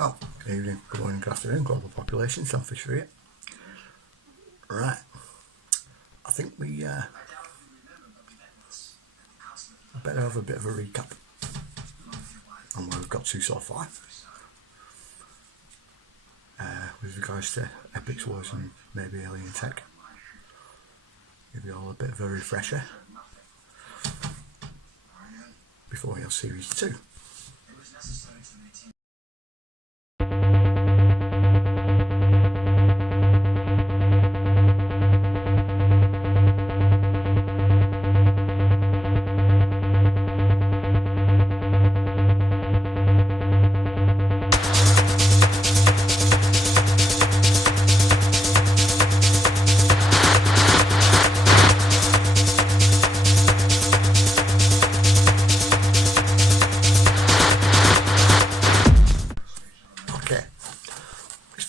Well, good evening, good morning, good afternoon, global population, Sam Fisher here. Right, I think we better have a bit of a recap on where we've got to so far with regards to Epics Wars and maybe Alien Tech. Give you all a bit of a refresher before we have Series 2.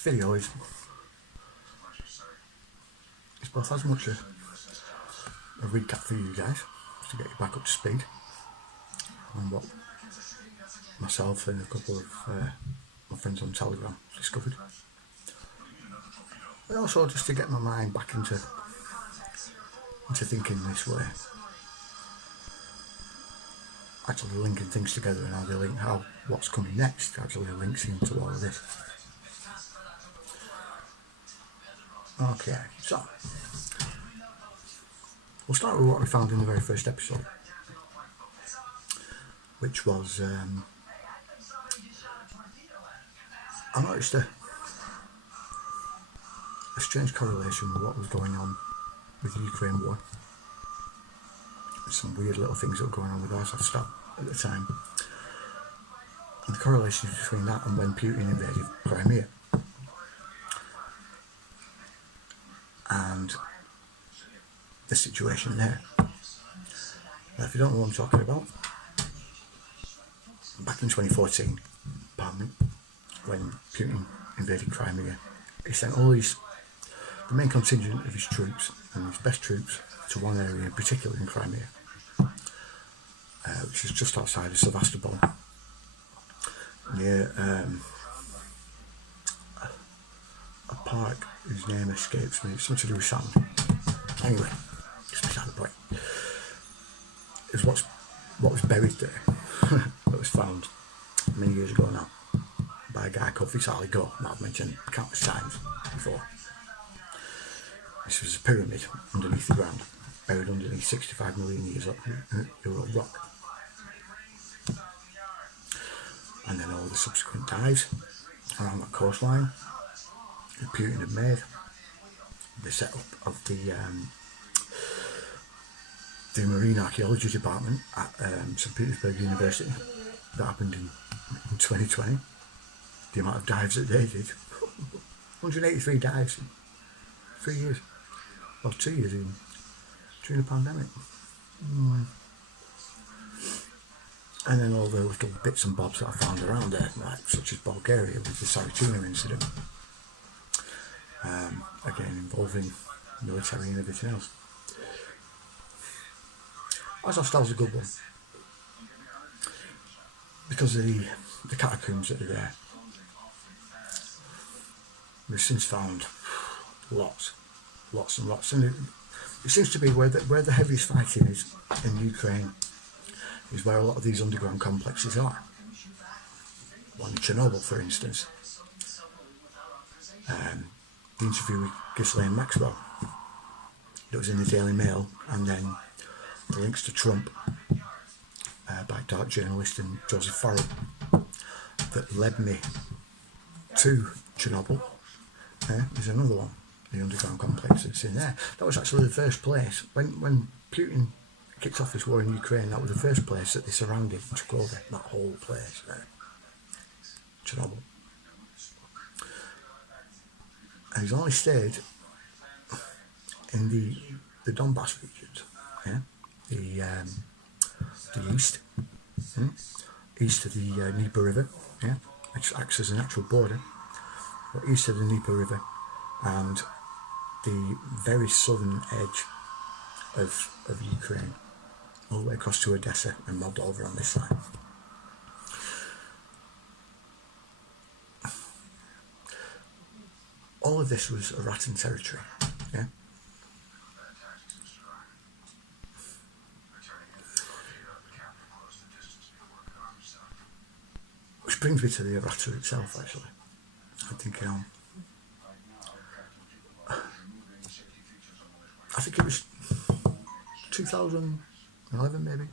Video is both as much a recap for you guys to get you back up to speed on what myself and a couple of my friends on Telegram discovered, but also just to get my mind back into thinking this way, actually linking things together and how they link, how what's coming next actually links into all of this. Okay, so we'll start with what we found in the very first episode, which was I noticed a strange correlation with what was going on with the Ukraine war. There's some weird little things that were going on with Aratta at the time, and the correlation between that and when Putin invaded Crimea. And the situation there. Now, if you don't know what I'm talking about, back in 2014, when Putin invaded Crimea, he sent all the main contingent of his troops and his best troops to one area, in particular in Crimea, which is just outside of Sevastopol, near a park whose name escapes me. It's something to do with sound. Anyway, just beside the point. Is what was buried there that was found many years ago now by a guy called Fisher Odysee, that I've mentioned countless times before. This was a pyramid underneath the ground, buried underneath 65 million years of rock. And then all the subsequent dives around that coastline that Putin had made, the setup of the Marine Archaeology Department at St. Petersburg University, that happened in 2020. The amount of dives that they did, 183 dives in 3 years, or 2 years even, during the pandemic. And then all the little bits and bobs that I found around there, like such as Bulgaria with the Saratina incident. Again, involving military and everything else. Azovstal's a good one because of the catacombs that are there. We've since found lots and lots, and it seems to be where the heaviest fighting is in Ukraine, is where a lot of these underground complexes are. One in Chernobyl, for instance. The interview with Ghislaine Maxwell that was in the Daily Mail, and then the links to Trump by dark journalist and Joseph Farrell that led me to Chernobyl. There's another one, the underground complex that's in there. That was actually the first place, when Putin kicked off this war in Ukraine, that was the first place that they surrounded and took over, that whole place there, Chernobyl. And he's only stayed in the Donbass regions, the east, east of the Dnieper River, which acts as a natural border, but east of the Dnieper River, and the very southern edge of Ukraine, all the way across to Odessa and Moldova on this side. all of this was Arattan territory. Yeah. Which brings me to the Aratta itself, actually. I think it was 2011 maybe.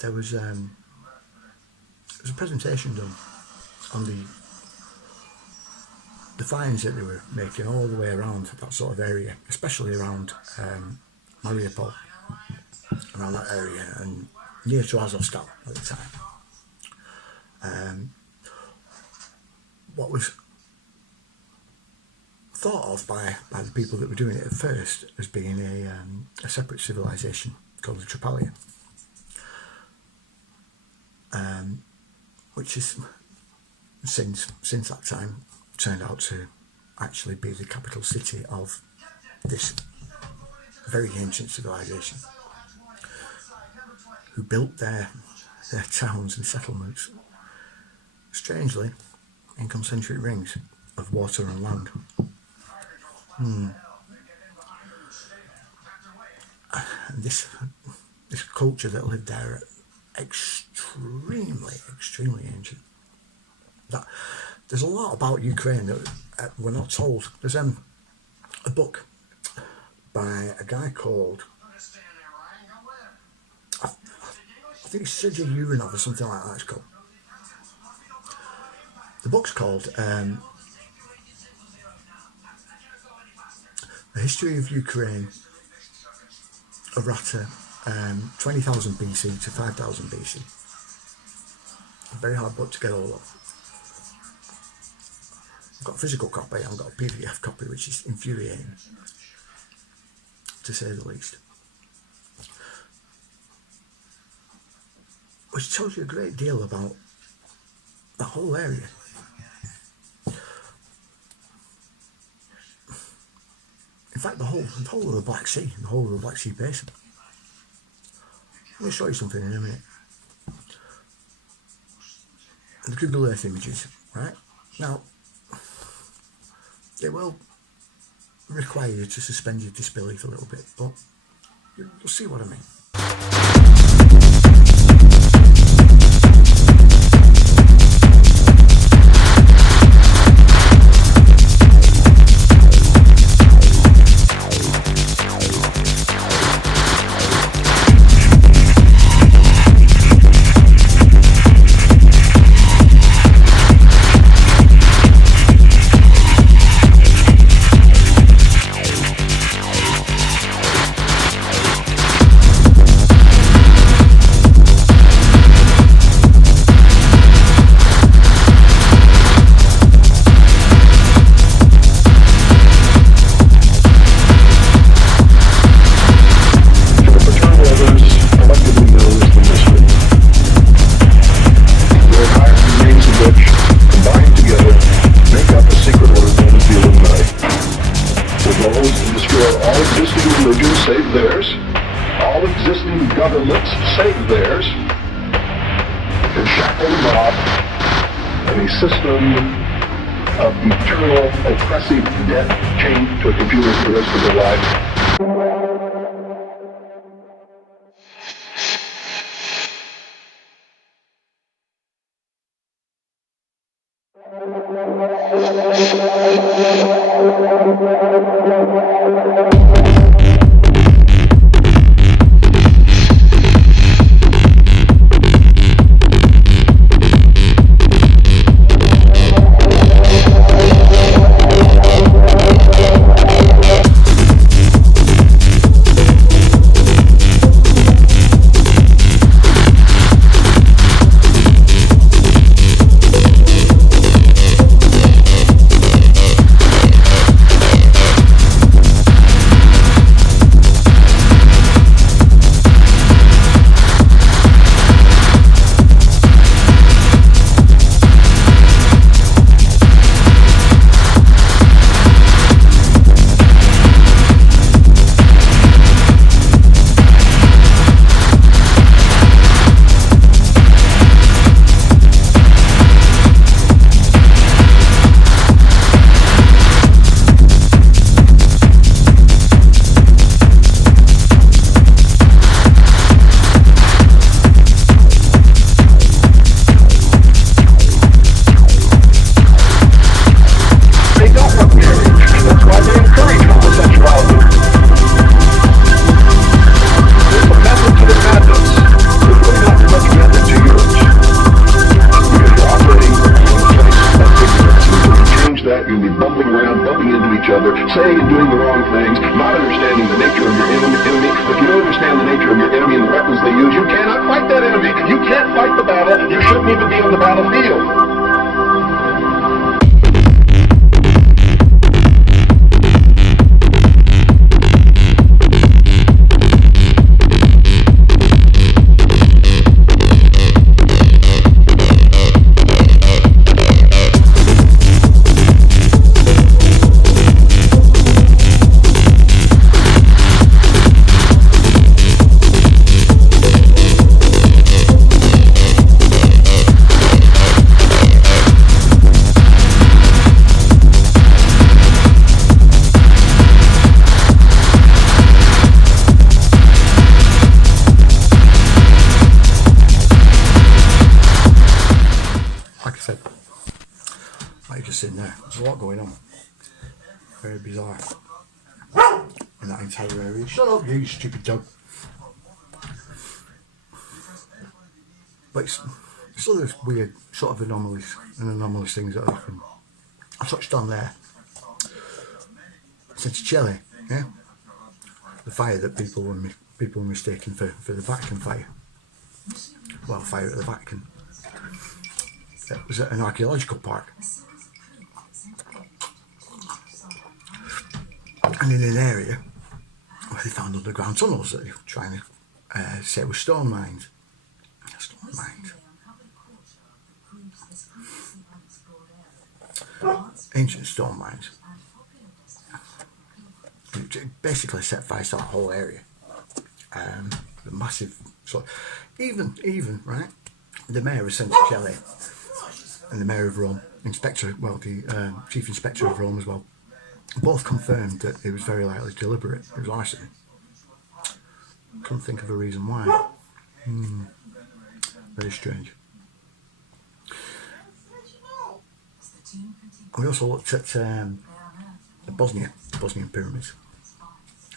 There was a presentation done on the finds that they were making all the way around that sort of area, especially around Reupload, around that area, and near to Azovstal at the time. What was thought of by the people that were doing it at first as being a separate civilization called the Tripalia, which is since that time turned out to actually be the capital city of this very ancient civilization, who built their towns and settlements, strangely, in concentric rings of water and land. And this culture that lived there, extremely ancient. There's a lot about Ukraine that we're not told. There's a book by a guy called, I think it's Sergei Uranov or something like that it's called. The book's called The History of Ukraine, Aratta, 20,000 BC to 5,000 BC. A very hard book to get hold of. I've got a physical copy, I've got a PDF copy, which is infuriating, to say the least. Which tells you a great deal about the whole area. In fact, the whole of the Black Sea, the whole of the Black Sea Basin. I'm going to show you something in a minute. The Google Earth images, right? Now, they will require you to suspend your disbelief a little bit, but you'll see what I mean. other, saying and doing the wrong things, not understanding the nature of your enemy. If you don't understand the nature of your enemy and the weapons they use, you cannot fight that enemy. You can't fight the battle. You shouldn't even be on the battlefield. In there, there's a lot going on. Very bizarre in that entire area. Shut up, you stupid dog. But it's other weird sort of anomalous things that happen. I touched on there. Since Chile, yeah, the fire that people were mistaken for the Vatican fire. Well, fire at the Vatican. It was at an archaeological park. And in an area where they found underground tunnels that they were trying to say were stone mines. Stone mines. Ancient stone mines. It basically set fire to that whole area. The massive sort of, even right, the mayor of Centrale and the mayor of Rome, the chief inspector of Rome as well, both confirmed that it was very likely deliberate. It was arson. Couldn't think of a reason why. Very strange. We also looked at the Bosnian pyramids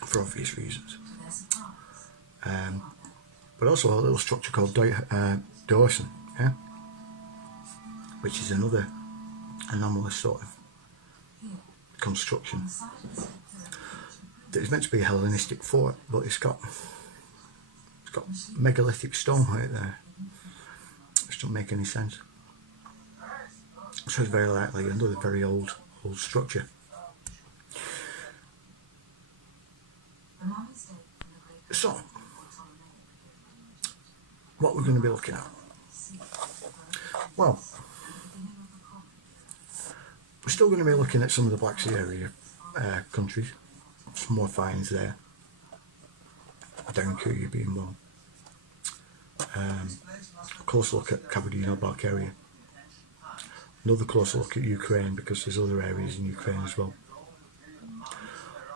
for obvious reasons. But also a little structure called Dorsen, yeah? Which is another anomalous sort of construction that is meant to be a Hellenistic fort, but it's got megalithic stonework there, which doesn't make any sense. So it's very likely another very old structure. So what we're going to be looking at, well, we're still going to be looking at some of the Black Sea area countries. Some more finds there. Downcuria being one. A close look at Kabardino-Balkaria. Another closer look at Ukraine, because there's other areas in Ukraine as well.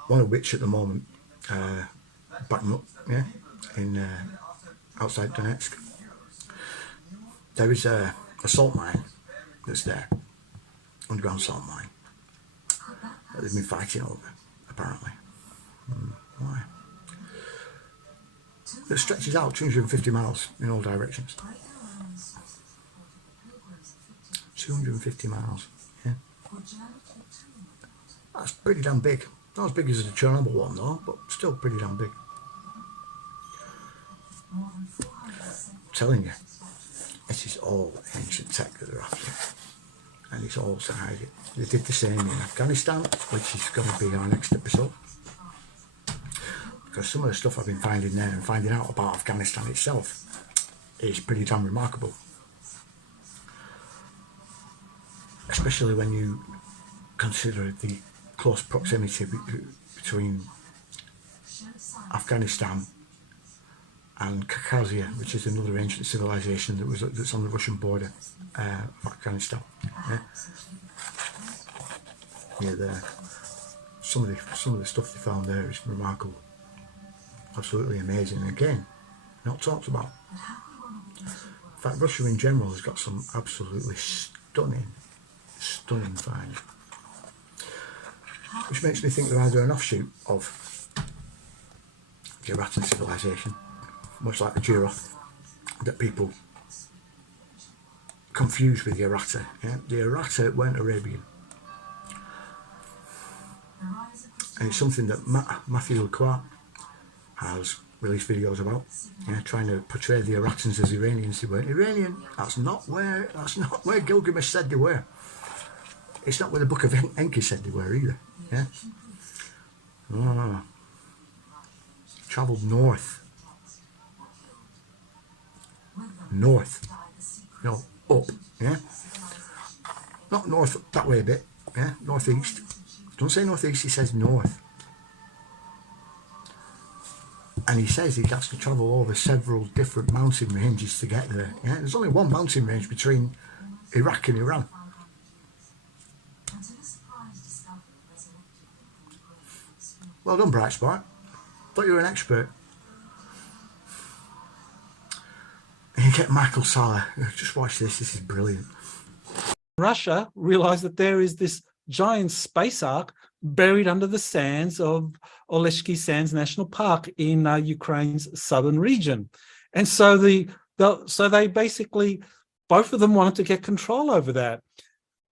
One of which at the moment, Bakhmut, yeah, in outside Donetsk. There is a salt mine that's there. Underground salt mine that they've been fighting over, apparently. Why? It stretches out 250 miles in all directions. 250 miles, yeah. That's pretty damn big. Not as big as the Chernobyl one though, but still pretty damn big. I'm telling you, this is all ancient tech that they're after. And it's all to hide it. They did the same in Afghanistan, which is going to be our next episode. Because some of the stuff I've been finding there and finding out about Afghanistan itself is pretty damn remarkable. Especially when you consider the close proximity between Afghanistan and Caucasia, which is another ancient civilization that's on the Russian border of Afghanistan. Yeah, there. Some of the stuff they found there is remarkable, absolutely amazing. And again, not talked about. In fact, Russia in general has got some absolutely stunning finds, which makes me think they're either an offshoot of the Aratta civilization, much like the Jiroth, that people confuse with the Aratta. Yeah? The Aratta weren't Arabian. And it's something that Matthew Lacroix has released videos about, trying to portray the Arattans as Iranians. They weren't Iranian. That's not where Gilgamesh said they were. It's not where the Book of Enki said they were either. Yeah. Travelled north. Up. Yeah. Not north that way a bit. Yeah. Northeast. Don't say northeast. He says north. And he says he has to travel over several different mountain ranges to get there. Yeah, there's only one mountain range between Iraq and Iran. Well done, Bright Spark. Thought you were an expert. And you get Michael Sala. Just watch this. This is brilliant. Russia realized that there is this giant space ark buried under the sands of Oleshki Sands National Park in Ukraine's southern region. And so they basically, both of them wanted to get control over that.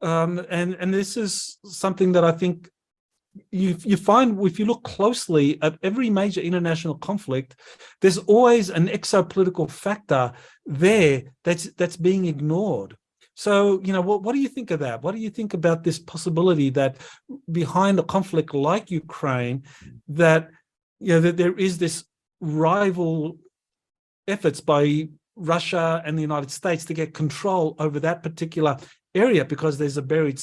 And this is something that I think you find, if you look closely at every major international conflict, there's always an exopolitical factor there that's being ignored. So, what do you think of that? What do you think about this possibility that behind a conflict like Ukraine, that that there is this rival efforts by Russia and the United States to get control over that particular area because there's a buried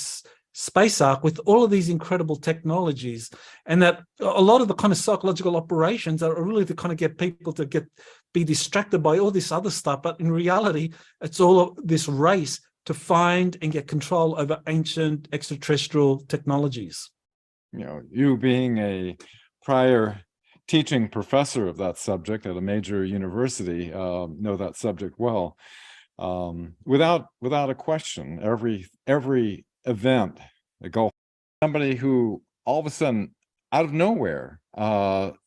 space ark with all of these incredible technologies, and that a lot of the kind of psychological operations are really to kind of get people to be distracted by all this other stuff, but in reality, it's all of this race to find and get control over ancient extraterrestrial technologies. You being a prior teaching professor of that subject at a major university, know that subject well. Without a question, every event, a Gulf, somebody who all of a sudden, out of nowhere,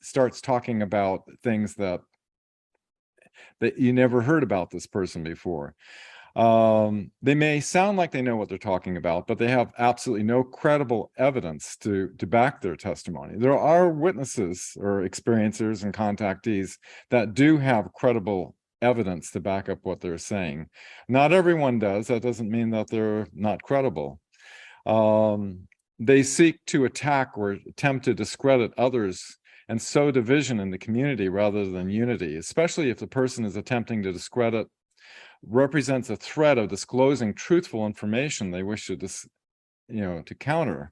starts talking about things that you never heard about this person before. They may sound like they know what they're talking about, but they have absolutely no credible evidence to back their testimony. There are witnesses or experiencers and contactees that do have credible evidence to back up what they're saying. Not everyone does. That doesn't mean that they're not credible. They seek to attack or attempt to discredit others and sow division in the community rather than unity, especially if the person is attempting to discredit represents a threat of disclosing truthful information they wish to counter.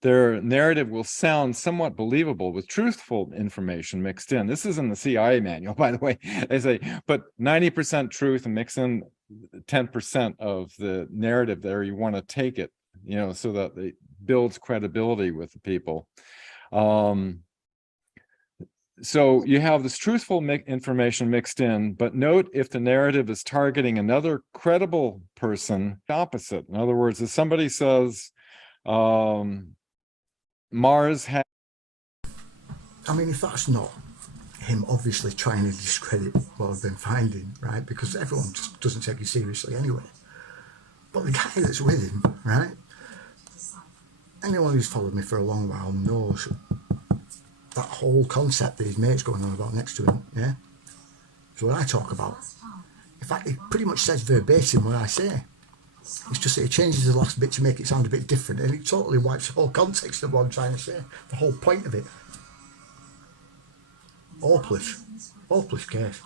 Their narrative will sound somewhat believable with truthful information mixed in. This is in the CIA manual, by the way. They say, but 90% truth and mix in 10% of the narrative there. You want to take it, so that it builds credibility with the people. So you have this truthful information mixed in, but note if the narrative is targeting another credible person, opposite. In other words, if somebody says Mars had... I mean, if that's not him obviously trying to discredit what I've been finding, right? Because everyone just doesn't take you seriously anyway. But the guy that's with him, right? Anyone who's followed me for a long while knows that whole concept that his mate's going on about next to him, yeah? So what I talk about. In fact, it pretty much says verbatim what I say. It's just that it changes the last bit to make it sound a bit different, and it totally wipes the whole context of what I'm trying to say, the whole point of it. Hopeless case.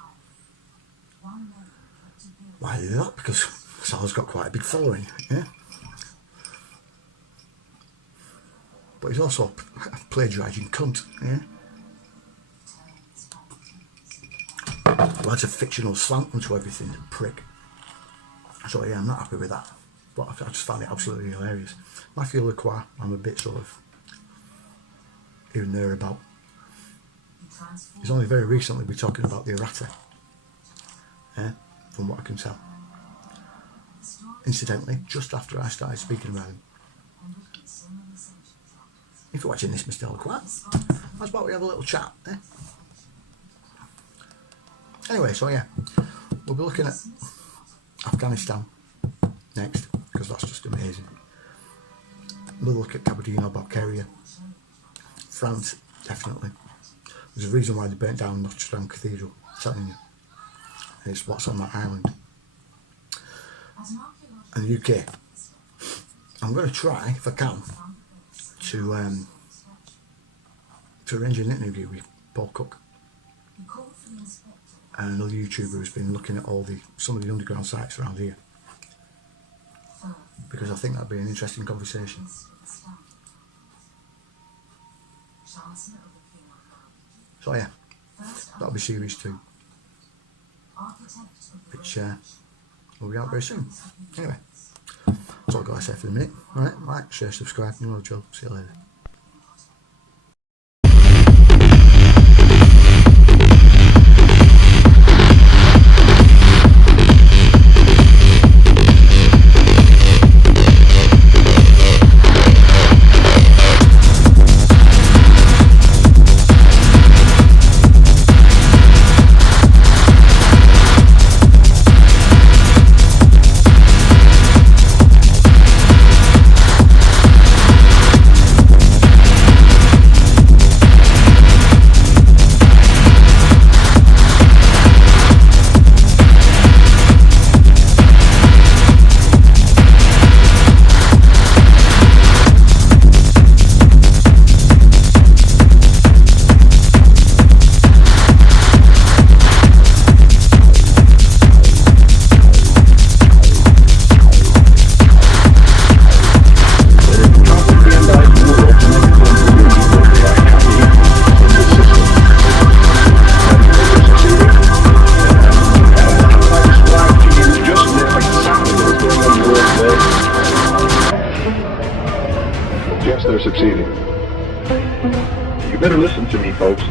Why do that? Because Sal's got quite a big following, yeah? But he's also a plagiarising cunt, yeah? Who adds a fictional slant onto everything, prick. So yeah, I'm not happy with that. But I just found it absolutely hilarious. Matthew Lacroix, I'm a bit sort of here and there about. He's only very recently been talking about the Aratta, yeah, from what I can tell. Incidentally, just after I started speaking about him. If you're watching this, Mr. Lacroix, how's about we have a little chat, eh? Anyway, so yeah, we'll be looking at Afghanistan next, because that's just amazing. We'll look at Kabardino-Balkaria, France, definitely. There's a reason why they burnt down Notre Dame Cathedral, I'm telling you. And it's what's on that island. And the UK. I'm going to try, if I can, to arrange an interview with Paul Cook, and another YouTuber who's been looking at some of the underground sites around here, because I think that'd be an interesting conversation. So yeah, that'll be series 2, which will be out very soon. Anyway, that's all I've got to say for the minute. Alright, like, share, subscribe, you know the drill. See you later.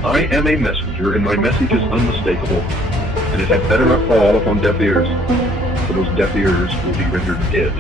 I am a messenger, and my message is unmistakable, and it had better not fall upon deaf ears, for those deaf ears will be rendered dead.